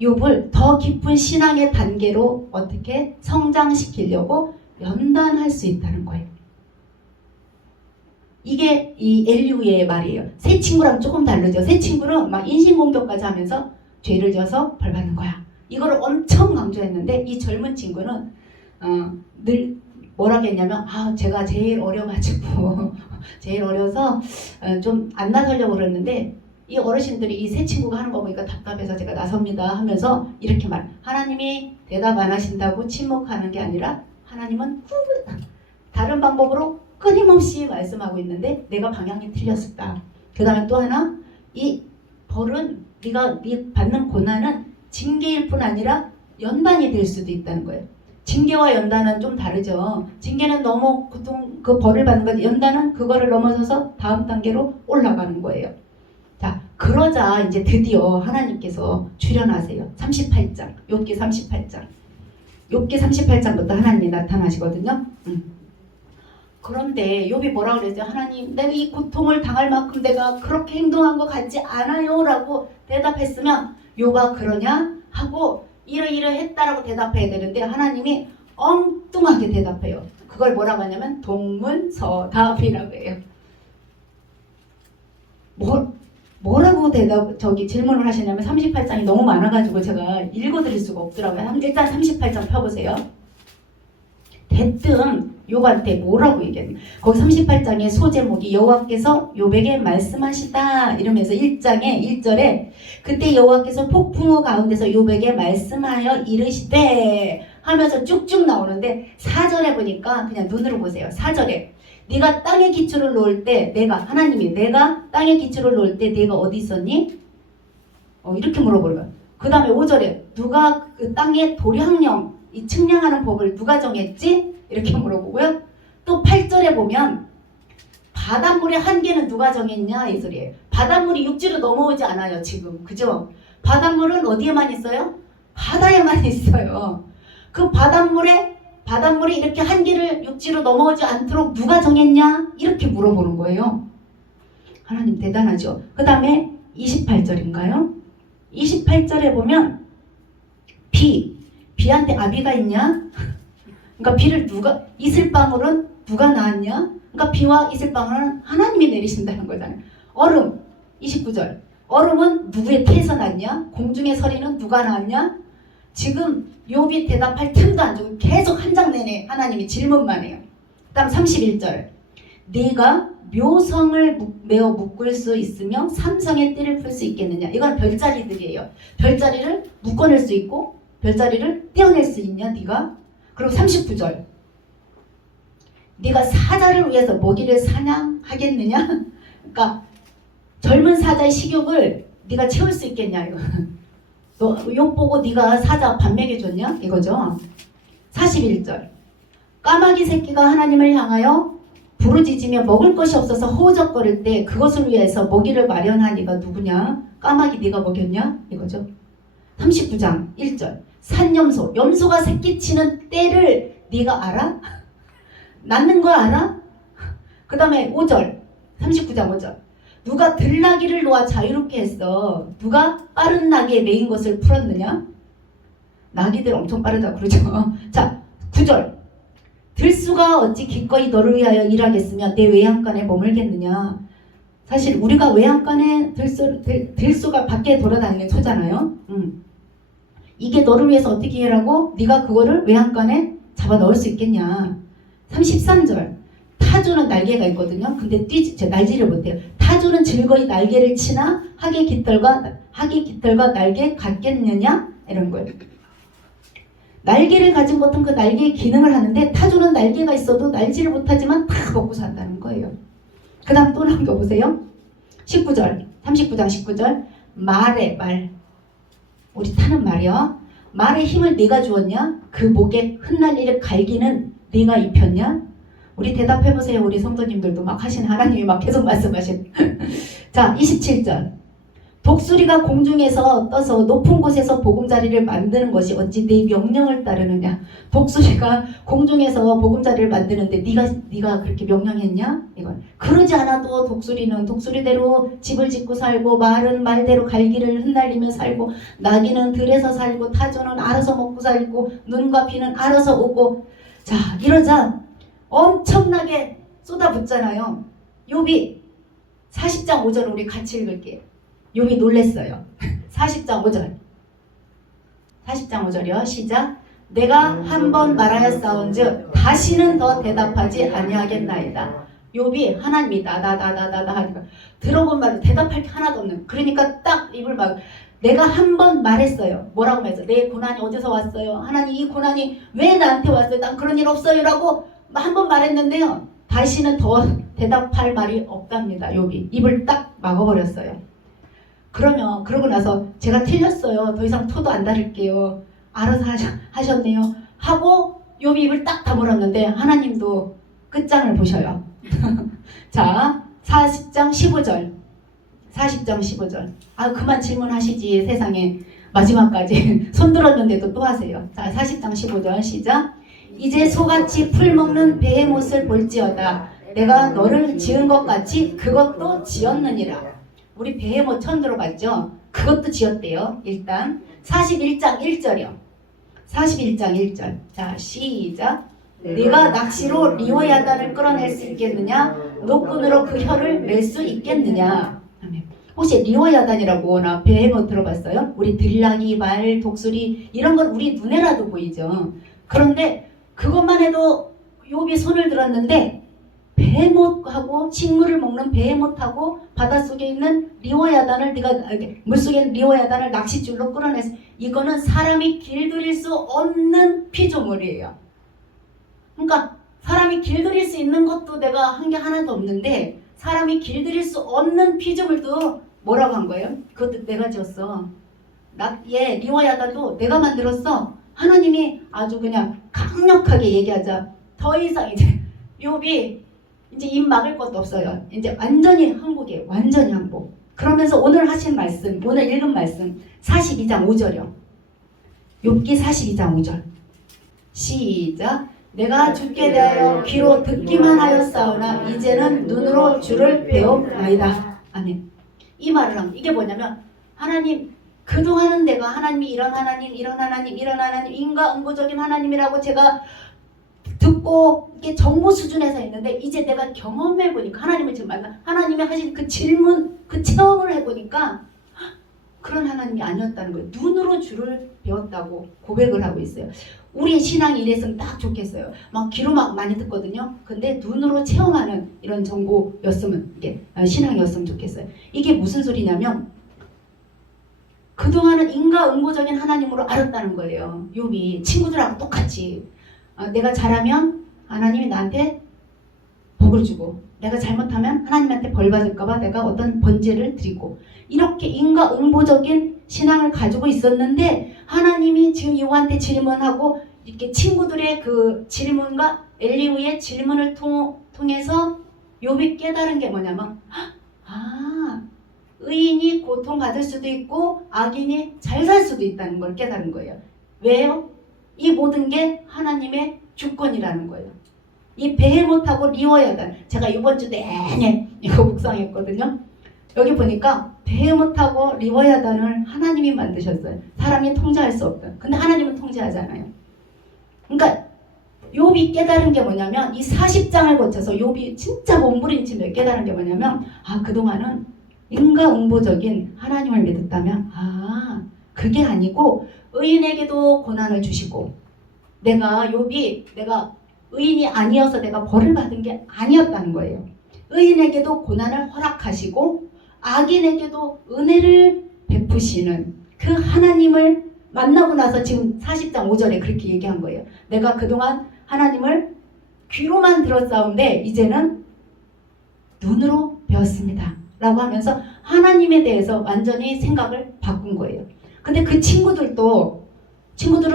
욥을 더 깊은 신앙의 단계로 어떻게 성장시키려고 연단할 수 있다는 거예요. 이게 이 엘리우의 말이에요. 새 친구랑 조금 다르죠. 새 친구는 막 인신공격까지 하면서 죄를 져서 벌 받는 거야. 이거를 엄청 강조했는데 이 젊은 친구는 늘 뭐라고 했냐면 제가 제일 어려가지고 제일 어려서 좀 안 나서려고 그랬는데 이 어르신들이 이 새 친구가 하는 거 보니까 답답해서 제가 나섭니다 하면서 이렇게 하나님이 대답 안 하신다고 침묵하는 게 아니라 하나님은 다른 방법으로 끊임없이 말씀하고 있는데 내가 방향이 틀렸었다. 그 다음에 또 하나 이 벌은 네가 네 받는 고난은 징계일 뿐 아니라 연단이 될 수도 있다는 거예요. 징계와 연단은 좀 다르죠. 징계는 너무 고통 그 벌을 받는 것, 연단은 그거를 넘어서서 다음 단계로 올라가는 거예요. 자, 그러자 이제 드디어 하나님께서 출현하세요. 38장, 욥기 38장. 욥기 38장부터 하나님이 나타나시거든요. 그런데 욥이 뭐라고 그랬어요? 하나님, 내가 이 고통을 당할 만큼 내가 그렇게 행동한 것 같지 않아요 라고 대답했으면 욥아 그러냐? 하고 이러이러했다라고 대답해야 되는데 하나님이 엉뚱하게 대답해요. 그걸 뭐라고 하냐면 동문서답이라고 해요. 뭐라고 질문을 하시냐면 38장이 너무 많아가지고 제가 읽어드릴 수가 없더라고요. 일단 38장 펴보세요. 대뜸 욥한테 뭐라고 얘기했냐. 거기 38장의 소제목이 여호와께서 욥에게 말씀하시다 이러면서 1장에 1절에 그때 여호와께서 폭풍우 가운데서 욥에게 말씀하여 이르시되 하면서 쭉쭉 나오는데 4절에 보니까 그냥 눈으로 보세요. 4절에 네가 땅에 기초를 놓을 때 하나님이 내가 땅에 기초를 놓을 때 네가 어디 있었니? 이렇게 물어보는 그 다음에 5절에 누가 그 땅에 도량령 이 측량하는 법을 누가 정했지? 이렇게 물어보고요. 또 8절에 보면 바닷물의 한계는 누가 정했냐 이 소리예요. 바닷물이 육지로 넘어오지 않아요 지금. 그죠? 바닷물은 어디에만 있어요? 바다에만 있어요. 그 바닷물이 이렇게 한계를 육지로 넘어오지 않도록 누가 정했냐? 이렇게 물어보는 거예요. 하나님 대단하죠. 그 다음에 28절인가요? 28절에 보면 비한테 아비가 있냐? 그러니까 비를 이슬방울은 누가 낳았냐? 그러니까 비와 이슬방울은 하나님이 내리신다는 거잖아요. 얼음 29절 얼음은 누구의 태에서 났냐? 공중의 서리는 누가 낳았냐? 지금 욥이 대답할 틈도 안 주고 계속 한 장 내내 하나님이 질문만 해요. 그 다음 31절 네가 묘성을 메어 묶을 수 있으며 삼성의 띠를 풀 수 있겠느냐. 이건 별자리들이에요. 별자리를 묶어낼 수 있고 별자리를 떼어낼 수 있냐 네가? 그리고 39절 네가 사자를 위해서 먹이를 사냥하겠느냐? 그러니까 젊은 사자의 식욕을 네가 채울 수 있겠냐 이거. 너 욥 보고 네가 사자 밥 먹여줬냐? 이거죠. 41절 까마귀 새끼가 하나님을 향하여 부르짖으며 먹을 것이 없어서 허우적거릴 때 그것을 위해서 먹이를 마련한 이가 누구냐? 까마귀 네가 먹였냐? 이거죠. 39장 1절 염소가 새끼치는 때를 네가 알아? 낳는 거 알아? 그 다음에 5절 39장 5절 누가 들나귀를 놓아 자유롭게 했어? 누가 빠른 나귀에 매인 것을 풀었느냐? 나귀들 엄청 빠르다 그러죠. 자 9절 들수가 어찌 기꺼이 너를 위하여 일하겠으며 내 외양간에 머물겠느냐. 사실 우리가 외양간에 들수가 밖에 돌아다니는 소잖아요. 이게 너를 위해서 어떻게 해라고? 네가 그거를 외양간에 잡아 넣을 수 있겠냐. 33절 타조는 날개가 있거든요. 근데 날지를 못해요. 타조는 즐거이 날개를 치나 하계 깃털과 날개 같겠느냐? 이런 거예요. 날개를 가진 것은 그 날개의 기능을 하는데 타조는 날개가 있어도 날지를 못하지만 다 먹고 산다는 거예요. 그 다음 또 남겨보세요. 39절 39장 19절 말 우리 타는 말이야. 말의 힘을 네가 주었냐? 그 목에 흩날리를 갈기는 네가 입혔냐? 우리 대답해보세요. 우리 성도님들도 막 하신 하나님이 막 계속 말씀하신 자 27절 독수리가 공중에서 떠서 높은 곳에서 보금자리를 만드는 것이 어찌 내 명령을 따르느냐. 독수리가 공중에서 보금자리를 만드는데 네가 그렇게 명령했냐? 이건 그러지 않아도 독수리는 독수리대로 집을 짓고 살고 말은 말대로 갈기를 흩날리며 살고 나귀는 들에서 살고 타조는 알아서 먹고 살고 눈과 비는 알아서 오고. 자 이러자 엄청나게 쏟아붓잖아요. 욥이 40장 5절 우리 같이 읽을게요. 욥이 놀랬어요. 40장 5절 40장 5절이요. 시작. 내가 한 번 말하였사온즉 다시는 더 대답하지 아니하겠나이다. 욥이 하나님이 나다 하니까 들어본 말로 대답할 게 하나도 없는. 그러니까 딱 입을 막 내가 한 번 말했어요. 뭐라고 말했어? 내 고난이 어디서 왔어요? 하나님 이 고난이 왜 나한테 왔어요? 난 그런 일 없어요 라고 한 번 말했는데요. 다시는 더 대답할 말이 없답니다. 욥이 입을 딱 막아버렸어요. 그러면 그러고 나서 제가 틀렸어요. 더 이상 토도 안 다를게요. 알아서 하셨네요. 하고 욥이 입을 딱 다물었는데 하나님도 끝장을 보셔요. 자, 40장 15절. 40장 15절. 아, 그만 질문하시지. 세상에 마지막까지 손 들었는데도 또 하세요. 자, 40장 15절 시작. 이제 소같이 풀 먹는 베헤못을 볼지어다. 내가 너를 지은 것 같이 그것도 지었느니라. 우리 베헤못 처음 들어봤죠? 그것도 지었대요. 일단 41장 1절이요. 41장 1절. 자, 시작. 네가 낚시로 리워야단을 끌어낼 수 있겠느냐? 노끈으로 그 혀를 낼 수 있겠느냐? 아멘. 혹시 리워야단이라고나 베헤못 들어봤어요? 우리 들락이, 말, 독수리 이런 건 우리 눈에라도 보이죠. 그런데 그것만 해도 욥이 손을 들었는데 베헤못하고 식물을 먹는 베헤못하고 바닷속에 있는 리워야단을 네가 물속에 있는 리워야단을 낚싯줄로 끌어내서 이거는 사람이 길들일 수 없는 피조물이에요. 그러니까 사람이 길들일 수 있는 것도 내가 한 게 하나도 없는데 사람이 길들일 수 없는 피조물도 뭐라고 한 거예요? 그것도 내가 지었어. 리워야단도 내가 만들었어. 하나님이 아주 그냥 강력하게 얘기하자. 더 이상 이제 욥이 이제 입 막을 것도 없어요. 이제 완전히 항복이에요. 완전히 항복. 그러면서 오늘 하신 말씀, 오늘 읽은 말씀 42장 5절이요. 욥기 42장 5절. 시작. 내가 주께 대하여 귀로 듣기만 하였사오나 이제는 눈으로 주를 배웠나이다. 아멘. 이 말을 하면 이게 뭐냐면 하나님 그동안은 내가 하나님이 이런 하나님 인과응보적인 하나님이라고 제가 듣고 이게 정보 수준에서 했는데 이제 내가 경험해 보니까 하나님을 지금 만나 하나님이 하신 그 질문 그 체험을 해보니까 그런 하나님이 아니었다는 거예요. 눈으로 주를 배웠다고 고백을 하고 있어요. 우리 신앙이 이랬으면 딱 좋겠어요. 막 귀로 막 많이 듣거든요. 근데 눈으로 체험하는 이런 정보였으면 이게 신앙이었으면 좋겠어요. 이게 무슨 소리냐면 그동안은 인과응보적인 하나님으로 알았다는 거예요. 욥이 친구들하고 똑같이 내가 잘하면 하나님이 나한테 복을 주고 내가 잘못하면 하나님한테 벌 받을까봐 내가 어떤 번제를 드리고 이렇게 인과응보적인 신앙을 가지고 있었는데 하나님이 지금 욥한테 질문하고 이렇게 친구들의 그 질문과 엘리후의 질문을 통해서 욥이 깨달은 게 뭐냐면 의인이 고통받을 수도 있고 악인이 잘 살 수도 있다는 걸 깨달은 거예요. 왜요? 이 모든 게 하나님의 주권이라는 거예요. 이 베헤못하고 리워야단 제가 이번 주 내내 이거 묵상했거든요. 여기 보니까 베헤못하고 리워야단을 하나님이 만드셨어요. 사람이 통제할 수 없다. 근데 하나님은 통제하잖아요. 그러니까 욥이 깨달은 게 뭐냐면 이 40장을 거쳐서 욥이 진짜 몸부림치며 깨달은 게 뭐냐면 그동안은 인과응보적인 하나님을 믿었다면 그게 아니고 의인에게도 고난을 주시고 내가 의인이 아니어서 내가 벌을 받은 게 아니었다는 거예요. 의인에게도 고난을 허락하시고 악인에게도 은혜를 베푸시는 그 하나님을 만나고 나서 지금 40장 5절에 그렇게 얘기한 거예요. 내가 그동안 하나님을 귀로만 들었사온데 이제는 눈으로 배웠습니다. 라고 하면서 하나님에 대해서 완전히 생각을 바꾼 거예요. 근데 그 친구들은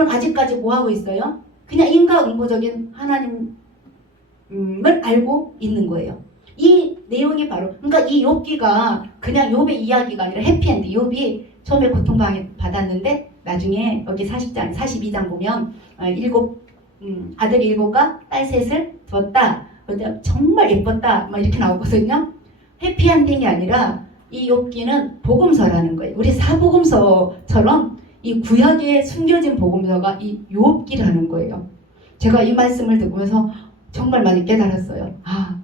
아직까지 뭐 하고 있어요? 그냥 인과응보적인 하나님을 알고 있는 거예요. 이 내용이 바로 그러니까 이 욥기가 그냥 욥의 이야기가 아니라 해피엔드. 욥이 처음에 고통받았는데 나중에 여기 42장 보면 아들 7과 딸 3을 두었다. 정말 예뻤다. 막 이렇게 나오거든요. 해피엔딩이 아니라 이 욥기는 복음서라는 거예요. 우리 사복음서처럼 이 구약에 숨겨진 복음서가 이 욥기라는 거예요. 제가 이 말씀을 듣고서 정말 많이 깨달았어요.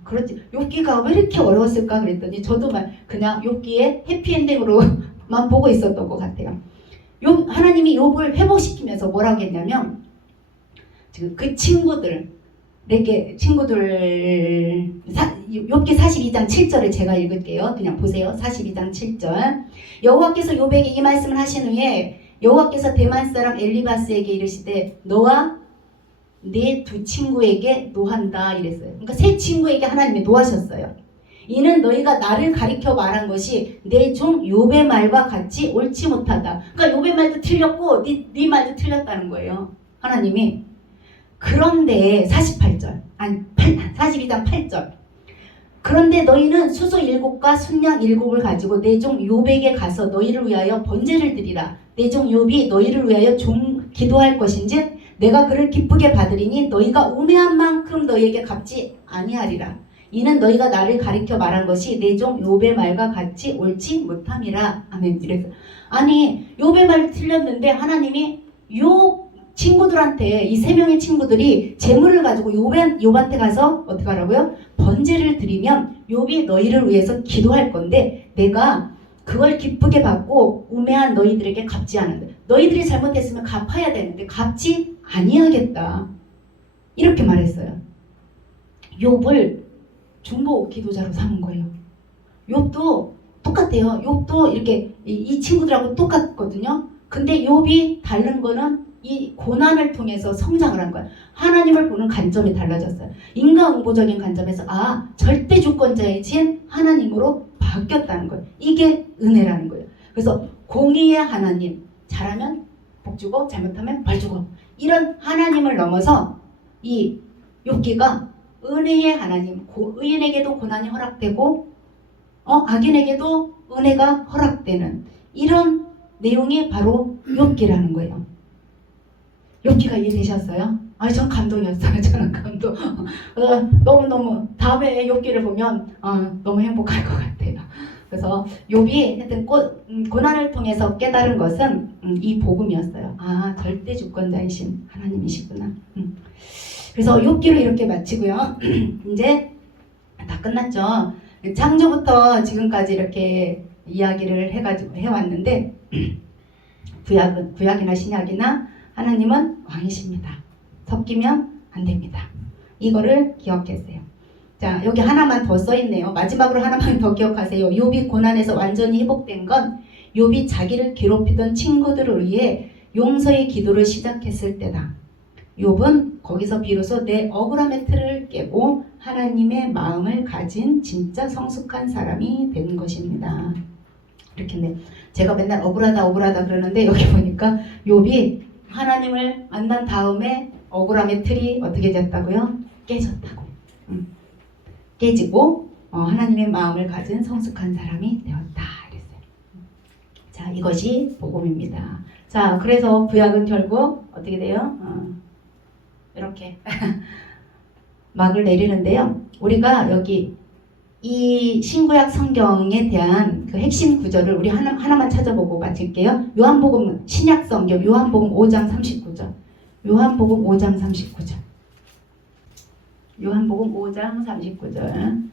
그렇지. 욥기가 왜 이렇게 어려웠을까 그랬더니 저도 그냥 욥기의 해피엔딩으로만 보고 있었던 것 같아요. 하나님이 욥을 회복시키면서 뭐라고 했냐면 그 욥기 42장 7절을 제가 읽을게요. 그냥 보세요. 42장 7절. 여호와께서 욥에게 이 말씀을 하신 후에 여호와께서 대만 사람 엘리바스에게 이르시되 너와 네 두 친구에게 노한다 이랬어요. 그러니까 세 친구에게 하나님이 노하셨어요. 이는 너희가 나를 가리켜 말한 것이 내 종 욥의 말과 같이 옳지 못하다. 그러니까 욥의 말도 틀렸고 네 말도 틀렸다는 거예요. 하나님이. 그런데 48절, 아니 42장 8절. 그런데 너희는 수소 7과 순양 7을 가지고 내 종 욥에게 가서 너희를 위하여 번제를 드리라. 내 종 욥이 너희를 위하여 기도할 것인지 내가 그를 기쁘게 받으리니 너희가 우매한 만큼 너희에게 갚지 아니하리라. 이는 너희가 나를 가리켜 말한 것이 내 종 욥의 말과 같이 옳지 못함이라. 아멘. 이래서 아니 욥의 말 틀렸는데 하나님이 욥 친구들한테 이 세 명의 친구들이 재물을 가지고 욥한테 가서 어떻게 하라고요? 번제를 드리면 욥이 너희를 위해서 기도할 건데 내가 그걸 기쁘게 받고 우매한 너희들에게 갚지 않는다. 너희들이 잘못했으면 갚아야 되는데 갚지 아니하겠다. 이렇게 말했어요. 욥을 중보 기도자로 삼은 거예요. 욥도 똑같아요. 욥도 이렇게 이 친구들하고 똑같거든요. 근데 욥이 다른 거는 이 고난을 통해서 성장을 한 거야. 하나님을 보는 관점이 달라졌어요. 인과응보적인 관점에서 절대 주권자이신 하나님으로 바뀌었다는 거예요. 이게 은혜라는 거예요. 그래서 공의의 하나님, 잘하면 복 주고 잘못하면 벌 주고 이런 하나님을 넘어서 이 욥기가 은혜의 하나님, 의인에게도 고난이 허락되고 악인에게도 은혜가 허락되는 이런 내용이 바로 욥기라는 거예요. 욥기가 이해되셨어요? 전 감동이었어요. 저는 감동. 너무너무 다음에 욥기를 보면 너무 행복할 것 같아요. 그래서 욥이 하여튼 고난을 통해서 깨달은 것은 이 복음이었어요. 절대 주권자이신 하나님이시구나. 그래서 욥기를 이렇게 마치고요. 이제 다 끝났죠. 창조부터 지금까지 이렇게 이야기를 해왔는데 구약이나 신약이나 하나님은 왕이십니다. 섞이면 안 됩니다. 이거를 기억했어요. 자, 여기 하나만 더 써있네요. 마지막으로 하나만 더 기억하세요. 욥이 고난에서 완전히 회복된 건 욥이 자기를 괴롭히던 친구들을 위해 용서의 기도를 시작했을 때다. 욥은 거기서 비로소 내 억울함의 틀을 깨고 하나님의 마음을 가진 진짜 성숙한 사람이 된 것입니다. 이렇게 제가 맨날 억울하다 그러는데 여기 보니까 욥이 하나님을 만난 다음에 억울함의 틀이 어떻게 됐다고요? 깨졌다고. 깨지고 하나님의 마음을 가진 성숙한 사람이 되었다. 이랬어요. 자, 이것이 복음입니다. 자, 그래서 구약은 결국 어떻게 돼요? 이렇게 막을 내리는데요. 우리가 여기 이 신구약 성경에 대한 그 핵심 구절을 우리 하나만 찾아보고 마칠게요. 요한복음 신약 성경 요한복음 5장 39절. 요한복음 5장 39절. 요한복음 5장 39절.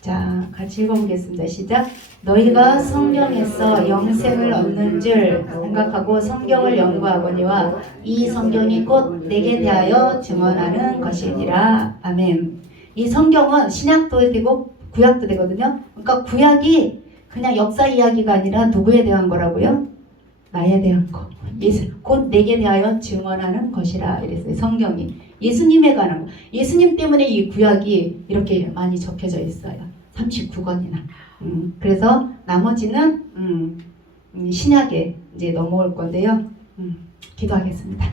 자, 같이 읽어보겠습니다. 시작. 너희가 성경에서 영생을 얻는 줄 생각하고 성경을 연구하거니와 이 성경이 곧 내게 대하여 증언하는 것이니라. 아멘. 이 성경은 신약도 되고 구약도 되거든요. 그러니까 구약이 그냥 역사 이야기가 아니라 누구에 대한 거라고요? 나에 대한 거. 곧 내게 대하여 증언하는 것이라. 이랬어요. 성경이. 예수님에 관한 거. 예수님 때문에 이 구약이 이렇게 많이 적혀져 있어요. 39권이나. 그래서 나머지는 신약에 이제 넘어올 건데요. 기도하겠습니다.